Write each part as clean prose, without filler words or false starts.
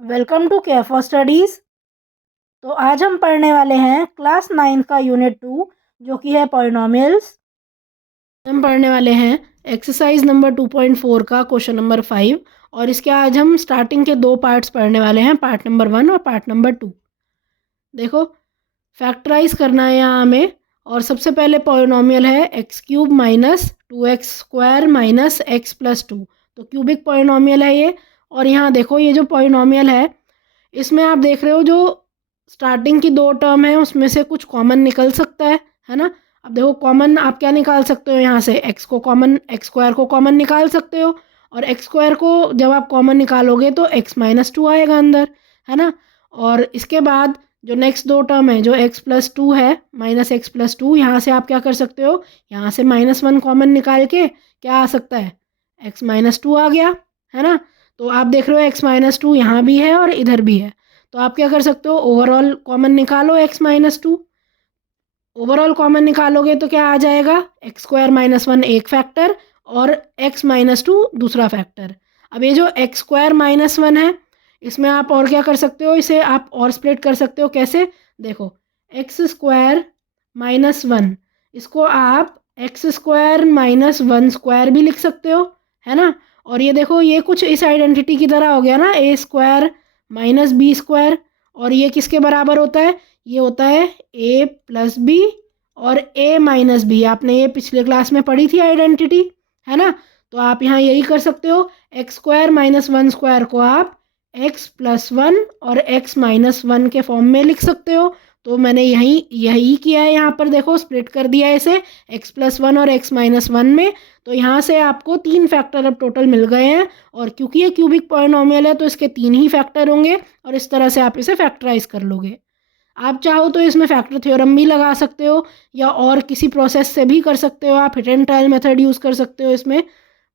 Welcome to care for studies. तो आज हम पढ़ने वाले हैं क्लास 9 का यूनिट 2 जो कि है पॉलिनॉमियल्स। हम पढ़ने वाले हैं एक्सरसाइज नंबर 2.4 का क्वेश्चन नंबर 5 और इसके आज हम स्टार्टिंग के दो पार्ट्स पढ़ने वाले हैं, पार्ट नंबर 1 और पार्ट नंबर 2। देखो, फैक्टराइज करना है यहाँ हमें और सबसे पहले पॉलिनॉमियल है x cube minus 2x² minus x plus 2। तो क्यूबिक पॉलिनॉमियल है ये। और यहाँ देखो, ये जो पॉलिनॉमियल है इसमें आप देख रहे हो जो स्टार्टिंग की दो टर्म है उसमें से कुछ कॉमन निकल सकता है ना। अब देखो, कॉमन आप क्या निकाल सकते हो, यहाँ से एक्स को कॉमन, एक्स स्क्वायर को कॉमन निकाल सकते हो। और एक्स स्क्वायर को जब आप कॉमन निकालोगे तो एक्स माइनस 2 आएगा अंदर, है ना। और इसके बाद जो नेक्स्ट दो टर्म है जो एक्स प्लस 2 है माइनस एक्स प्लस 2, यहाँ से आप क्या कर सकते हो, यहाँ से -1 कॉमन निकाल के क्या आ सकता है, एक्स माइनस 2 आ गया, है ना। तो आप देख रहे हो एक्स माइनस 2 यहाँ भी है और इधर भी है। तो आप क्या कर सकते हो, ओवरऑल कॉमन निकालो एक्स माइनस 2। ओवरऑल कॉमन निकालोगे तो क्या आ जाएगा, एक्स स्क्वायर माइनस 1 एक फैक्टर और एक्स माइनस 2 दूसरा फैक्टर। अब ये जो एक्स स्क्वायर माइनस 1 है इसमें आप और क्या कर सकते हो, इसे आप और स्प्लिट कर सकते हो। कैसे, देखो, एक्स स्क्वायर माइनस 1 इसको आप एक्स स्क्वायर माइनस 1 स्क्वायर भी लिख सकते हो, है ना। और ये देखो, ये कुछ इस आइडेंटिटी की तरह हो गया ना, ए स्क्वायर माइनस बी स्क्वायर। और ये किसके बराबर होता है, ये होता है ए प्लस बी और ए माइनस बी। आपने ये पिछले क्लास में पढ़ी थी आइडेंटिटी, है ना। तो आप यहाँ यही कर सकते हो, एक्स स्क्वायर माइनस 1 स्क्वायर को आप एक्स प्लस 1 और एक्स माइनस 1 के फॉर्म में लिख सकते हो। तो मैंने यही किया है, यहाँ पर देखो स्प्लिट कर दिया है इसे एक्स प्लस 1 और एक्स माइनस 1 में। तो यहाँ से आपको 3 फैक्टर अब टोटल मिल गए हैं। और क्योंकि ये क्यूबिक पॉलिनॉमियल है तो इसके 3 ही फैक्टर होंगे और इस तरह से आप इसे फैक्टराइज कर लोगे। आप चाहो तो इसमें फैक्टर थ्योरम भी लगा सकते हो या और किसी प्रोसेस से भी कर सकते हो, आप hit and trial method use कर सकते हो इसमें,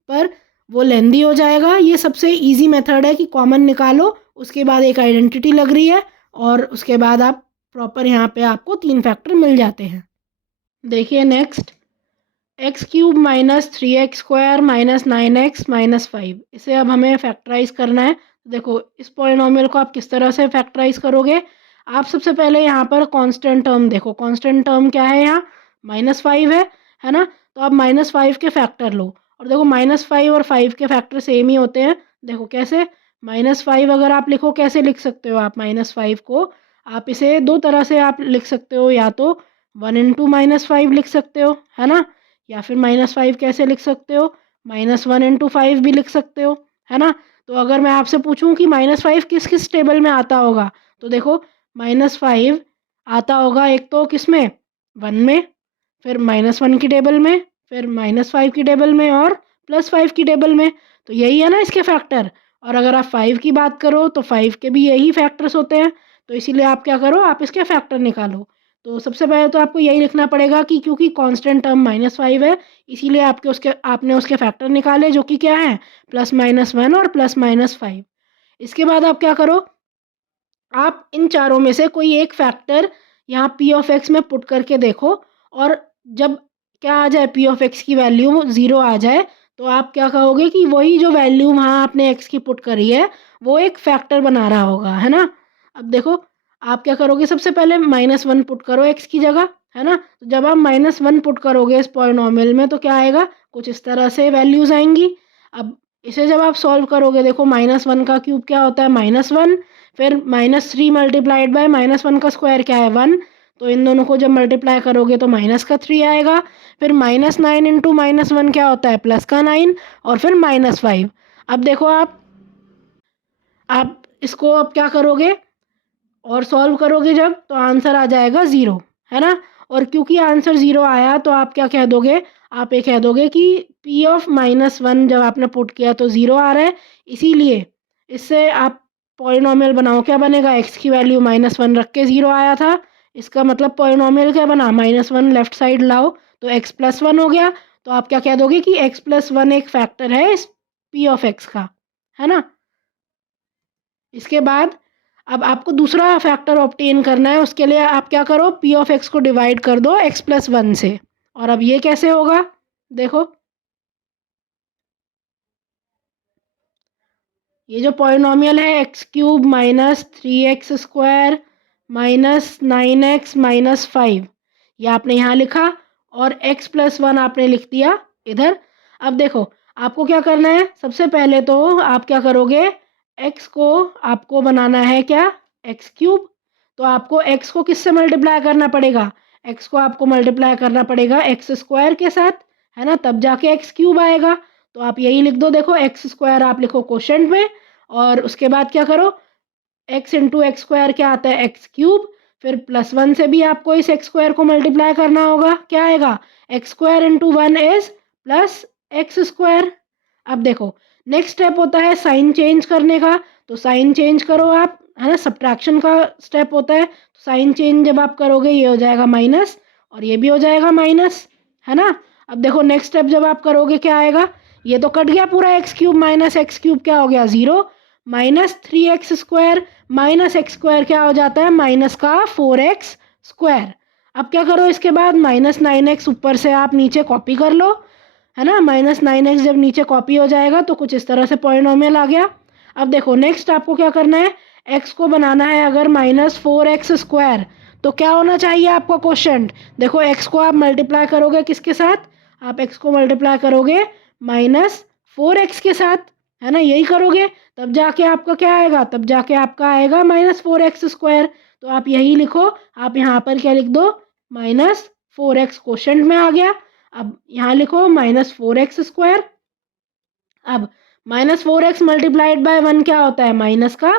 पर वो लेंदी हो जाएगा। ये सबसे इजी मेथड है कि कॉमन निकालो, उसके बाद एक आइडेंटिटी लग रही है और उसके बाद आप प्रॉपर यहाँ पे आपको 3 फैक्टर मिल जाते हैं। देखिए next, x cube minus 3x² minus 9x minus 5, इसे अब हमें फैक्टराइज करना है। देखो, इस पॉलिनॉमियल को आप किस तरह से फैक्टराइज करोगे, आप सबसे पहले यहाँ पर कांस्टेंट टर्म देखो, कांस्टेंट टर्म क्या है यहाँ, -5 है ना। तो आप -5 के फैक्टर लो और देखो -5 और 5 के फैक्टर सेम ही होते हैं। देखो कैसे, -5 अगर आप लिखो, कैसे लिख सकते हो आप -5 को, आप इसे दो तरह से आप लिख सकते हो, या तो 1 इंटू -5 लिख सकते हो, है ना, या फिर -5 कैसे लिख सकते हो, -1 इंटू 5 भी लिख सकते हो, है ना। तो अगर मैं आपसे पूछूं कि -5 किस किस टेबल में आता होगा, तो देखो, -5 आता होगा एक तो किस में, 1 में, फिर -1 की टेबल में, फिर -5 की टेबल में और +5 की टेबल में। तो यही है ना इसके फैक्टर। और अगर आप 5 की बात करो तो 5 के भी यही फैक्टर्स होते हैं। तो इसीलिए आप क्या करो, आप इसके फैक्टर निकालो। तो सबसे पहले तो आपको यही लिखना पड़ेगा कि क्योंकि कांस्टेंट टर्म -5 है इसीलिए आपने उसके फैक्टर निकाले, जो कि क्या है, +-1 और +-5। इसके बाद आप क्या करो, आप इन चारों में से कोई एक फैक्टर यहाँ पी ऑफ एक्स में पुट करके देखो। और जब क्या आ जाए, पी ऑफ एक्स की वैल्यू 0 आ जाए, तो आप क्या कहोगे कि वही जो वैल्यू वहाँ आपने एक्स की पुट करी है वो एक फैक्टर बना रहा होगा, है ना। अब देखो, आप क्या करोगे, सबसे पहले -1 पुट करो एक्स की जगह, है ना। तो जब आप -1 पुट करोगे इस पॉलिनॉमियल में तो क्या आएगा, कुछ इस तरह से वैल्यूज आएंगी। अब इसे जब आप सॉल्व करोगे, देखो -1 का क्यूब क्या होता है, -1, फिर -3 मल्टीप्लाइड बाय -1 का स्क्वायर क्या है, 1। तो इन दोनों को जब मल्टीप्लाई करोगे तो -3 आएगा। फिर -9 इंटू -1 क्या होता है, +9 और फिर -5। अब देखो, आप इसको अब क्या करोगे और सॉल्व करोगे जब, तो आंसर आ जाएगा 0, है ना। और क्योंकि आंसर 0 आया तो आप क्या कह दोगे, आप ये कह दोगे कि p ऑफ -1 जब आपने पुट किया तो 0 आ रहा है, इसीलिए इससे आप पॉलिनॉमियल बनाओ, क्या बनेगा, x की वैल्यू -1 रख के 0 आया था, इसका मतलब पॉलिनॉमियल क्या बना, -1 लेफ्ट साइड लाओ तो x प्लस 1 हो गया। तो आप क्या कह दोगे कि x प्लस 1 एक फैक्टर है इस p ऑफ x का, है ना। इसके बाद अब आपको दूसरा फैक्टर ऑब्टेन करना है, उसके लिए आप क्या करो, p ऑफ x को डिवाइड कर दो x प्लस 1 से। और अब ये कैसे होगा, देखो, ये जो पॉलिनॉमियल है x cube minus 3x² minus 9x minus 5, ये आपने यहाँ लिखा और x+1 आपने लिख दिया इधर। अब देखो आपको क्या करना है, सबसे पहले तो आप क्या करोगे, x को आपको बनाना है क्या, x³। तो आपको x को किससे मल्टीप्लाई करना पड़ेगा, x को आपको मल्टीप्लाई करना पड़ेगा x² के साथ, है ना, तब जाके x³ आएगा। तो आप यही लिख दो, देखो x² आप लिखो क्वोशंट में, और उसके बाद क्या करो, x इंटू x² क्या आता है x³, फिर +1 से भी आपको इस x² को मल्टीप्लाई करना होगा, क्या आएगा x² इंटू 1 इज +x²। अब देखो नेक्स्ट स्टेप होता है साइन चेंज करने का, तो साइन चेंज करो आप, है ना, सब्ट्रैक्शन का स्टेप होता है, तो साइन चेंज जब आप करोगे ये हो जाएगा माइनस और ये भी हो जाएगा माइनस, है ना। अब देखो नेक्स्ट स्टेप जब आप करोगे क्या आएगा, ये तो कट गया पूरा x³ माइनस x³ क्या हो गया 0, माइनस 3x² माइनस x² क्या हो जाता है माइनस का 4x²। अब क्या करो, इसके बाद -9x ऊपर से आप नीचे कॉपी कर लो, है ना, -9x जब नीचे कॉपी हो जाएगा तो कुछ इस तरह से पॉलिनॉमियल आ गया। अब देखो नेक्स्ट आपको क्या करना है, x को बनाना है अगर -4x², तो क्या होना चाहिए आपका क्वोशंट, देखो x को आप मल्टीप्लाई करोगे किसके साथ, आप x को मल्टीप्लाई करोगे -4x के साथ, है ना, यही करोगे तब जाके आपका क्या आएगा, तब जाके आपका आएगा -4x²। तो आप यही लिखो, आप यहाँ पर क्या लिख दो, -4x क्वोशंट में आ गया। अब यहाँ लिखो -4x²। अब -4x मल्टीप्लाइड बाय 1 क्या होता है, माइनस का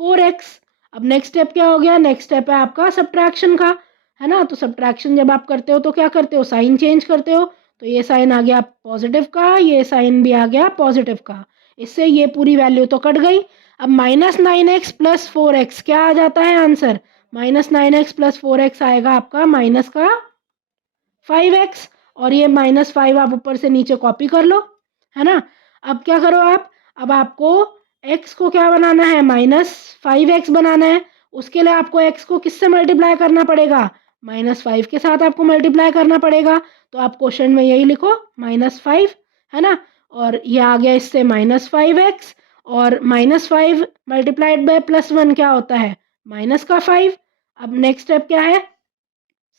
4x। अब नेक्स्ट स्टेप क्या हो गया, नेक्स्ट स्टेप है आपका सब्ट्रैक्शन का, है ना। तो सब्ट्रैक्शन जब आप करते हो तो क्या करते हो, साइन चेंज करते हो, तो ये साइन आ गया पॉजिटिव का, ये साइन भी आ गया पॉजिटिव का, इससे ये पूरी वैल्यू तो कट गई। अब -9x + 4x क्या आ जाता है आंसर, -9x + 4x आएगा आपका माइनस का 5x, और ये -5 आप ऊपर से नीचे कॉपी कर लो, है ना। अब क्या करो आप, अब आपको x को क्या बनाना है, -5x बनाना है, उसके लिए आपको x को किससे मल्टीप्लाई करना पड़ेगा, -5 के साथ आपको मल्टीप्लाई करना पड़ेगा। तो आप क्वेश्चन में यही लिखो -5, है ना, और ये आ गया इससे -5x, और -5 मल्टीप्लाइड बाय +1 क्या होता है, माइनस का 5। अब नेक्स्ट स्टेप क्या है,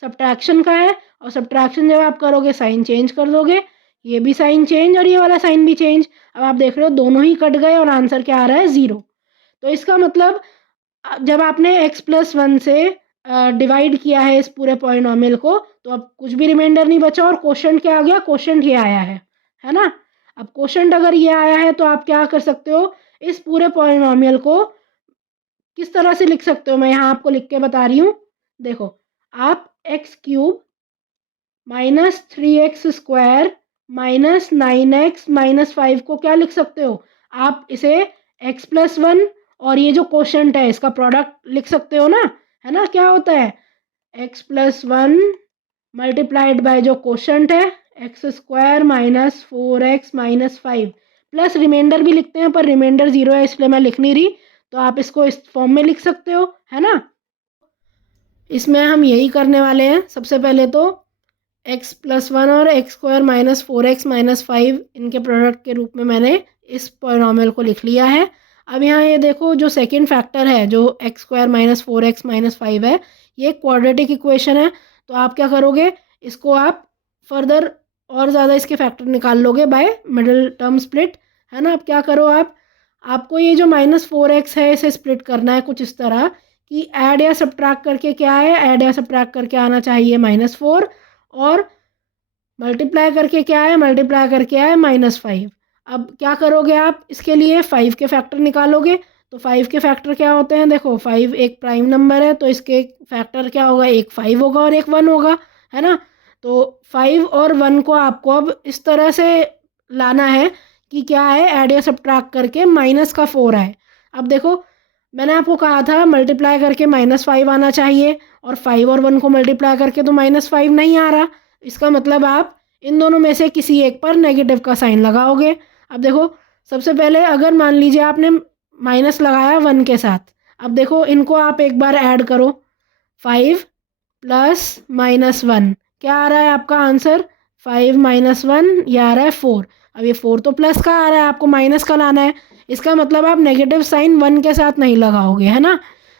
सब्ट्रैक्शन का है, और सब्ट्रैक्शन जब आप करोगे साइन चेंज कर दोगे, ये भी साइन चेंज और ये वाला साइन भी चेंज। अब आप देख रहे हो दोनों ही कट गए और आंसर क्या आ रहा है 0। तो इसका मतलब जब आपने x+1 से डिवाइड किया है इस पूरे पॉलिनॉमियल को, तो अब कुछ भी रिमाइंडर नहीं बचा और क्वोशंट क्या आ गया, क्वोशंट ये आया है ना। अब क्वोशंट अगर ये आया है तो आप क्या कर सकते हो, इस पूरे पॉलिनॉमियल को किस तरह से लिख सकते हो, मैं यहाँ आपको लिख के बता रही हूँ। देखो आप x³ -3x² -9x -5 को क्या लिख सकते हो, आप इसे x+1 और ये जो क्वोशंट है इसका प्रोडक्ट लिख सकते हो ना, है ना। क्या होता है x+1 मल्टीप्लाइड बाय जो क्वोशंट है x² -4x -5 प्लस रिमाइंडर भी लिखते हैं, पर रिमाइंडर 0 है इसलिए मैं लिख नहीं रही, तो आप इसको इस फॉर्म में लिख सकते हो, है ना। इसमें हम यही करने वाले हैं, सबसे पहले तो x+1 और x² -4x -5 इनके प्रोडक्ट के रूप में मैंने इस पॉलिनॉमियल को लिख लिया है। अब यहाँ ये देखो जो सेकंड फैक्टर है जो x² -4x -5 है, ये क्वाड्रेटिक इक्वेशन है, तो आप क्या करोगे, इसको आप फर्दर और ज़्यादा इसके फैक्टर निकाल लोगे बाय मिडिल टर्म स्प्लिट, है ना। अब क्या करो आप, आपको ये जो -4x है इसे स्प्लिट करना है कुछ इस तरह कि ऐड या सब्ट्रैक्ट करके क्या है, ऐड या सब्ट्रैक्ट करके आना चाहिए -4, और मल्टीप्लाई करके क्या है, मल्टीप्लाई करके आए -5। अब क्या करोगे आप, इसके लिए 5 के फैक्टर निकालोगे, तो 5 के फैक्टर क्या होते हैं, देखो 5 एक प्राइम नंबर है, तो इसके फैक्टर क्या होगा, एक 5 होगा और एक 1 होगा, है ना। तो 5 और 1 को आपको अब इस तरह से लाना है कि क्या है, ऐड या सब्ट्रैक्ट करके -4 आए। अब देखो मैंने आपको कहा था मल्टीप्लाई करके -5 आना चाहिए, और 5 और 1 को मल्टीप्लाई करके तो -5 नहीं आ रहा, इसका मतलब आप इन दोनों में से किसी एक पर नेगेटिव का साइन लगाओगे। अब देखो सबसे पहले अगर मान लीजिए आपने माइनस लगाया 1 के साथ, अब देखो इनको आप एक बार ऐड करो, 5 + -1 क्या आ रहा है आपका आंसर, 5 - 1 ये आ रहा है 4। अब ये 4 तो प्लस का आ रहा है, आपको माइनस का लाना है, इसका मतलब आप नेगेटिव साइन 1 के साथ नहीं लगाओगे, है ना।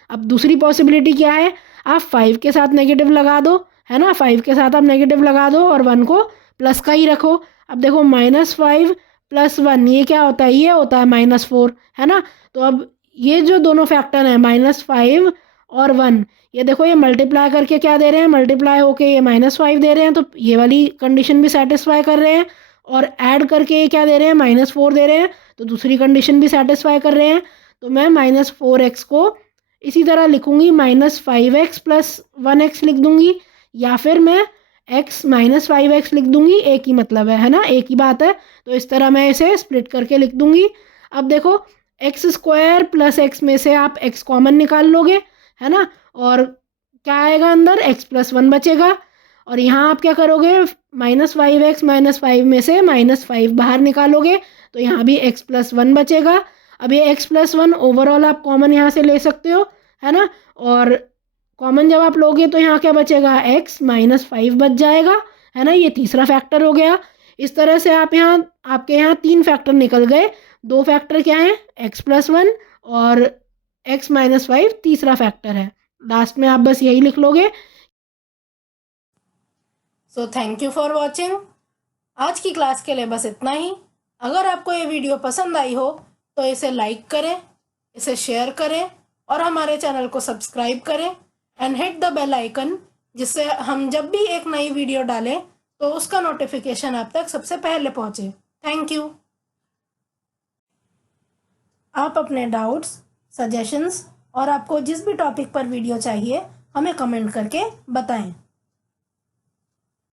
अब दूसरी पॉसिबिलिटी क्या है, आप 5 के साथ नेगेटिव लगा दो, है ना, 5 के साथ आप नेगेटिव लगा दो और 1 को प्लस का ही रखो। अब देखो -5 + 1 ये क्या होता है, ये होता है -4, है ना। तो अब ये जो दोनों फैक्टर हैं -5 और 1, ये देखो ये मल्टीप्लाई करके क्या दे रहे हैं, मल्टीप्लाई होके ये -5 दे रहे हैं, तो ये वाली कंडीशन भी सेटिस्फाई कर रहे हैं। और ऐड करके ये क्या दे रहे हैं, -4 दे रहे हैं, तो दूसरी कंडीशन भी सेटिस्फाई कर रहे हैं। तो मैं -4x को इसी तरह लिखूंगी, -5x + 1x लिख दूंगी, या फिर मैं x -5x लिख दूंगी, एक ही मतलब है ना, एक ही बात है। तो इस तरह मैं इसे स्प्लिट करके लिख दूंगी। अब देखो x² + x में से आप x कॉमन निकाल लोगे, है ना, और क्या आएगा अंदर, x + 1 बचेगा। और यहाँ आप क्या करोगे, -5x -5 में से -5 बाहर निकालोगे, तो यहाँ भी x + 1 बचेगा। अब ये x + 1 ओवरऑल आप कॉमन यहाँ से ले सकते हो, है ना। और कॉमन जब आप लोगे तो यहाँ क्या बचेगा, x -5 बच जाएगा, है ना। ये तीसरा फैक्टर हो गया। इस तरह से आप यहाँ, आपके यहाँ 3 फैक्टर निकल गए। 2 फैक्टर क्या है, x + 1 और x -5 तीसरा फैक्टर है। लास्ट में आप बस यही लिख लोगे। So thank you for watching. आज की क्लास के लिए बस इतना ही। अगर आपको ये वीडियो पसंद आई हो तो इसे लाइक करें, इसे शेयर करें और हमारे चैनल को सब्सक्राइब करें and hit the bell icon, जिससे हम जब भी एक नई वीडियो डालें तो उसका नोटिफिकेशन आप तक सबसे पहले पहुंचे। Thank you. आप अपने डाउट्स, सजेशंस और आपको जिस भी टॉपिक पर वीडियो चाहिए हमें कमेंट करके बताएं।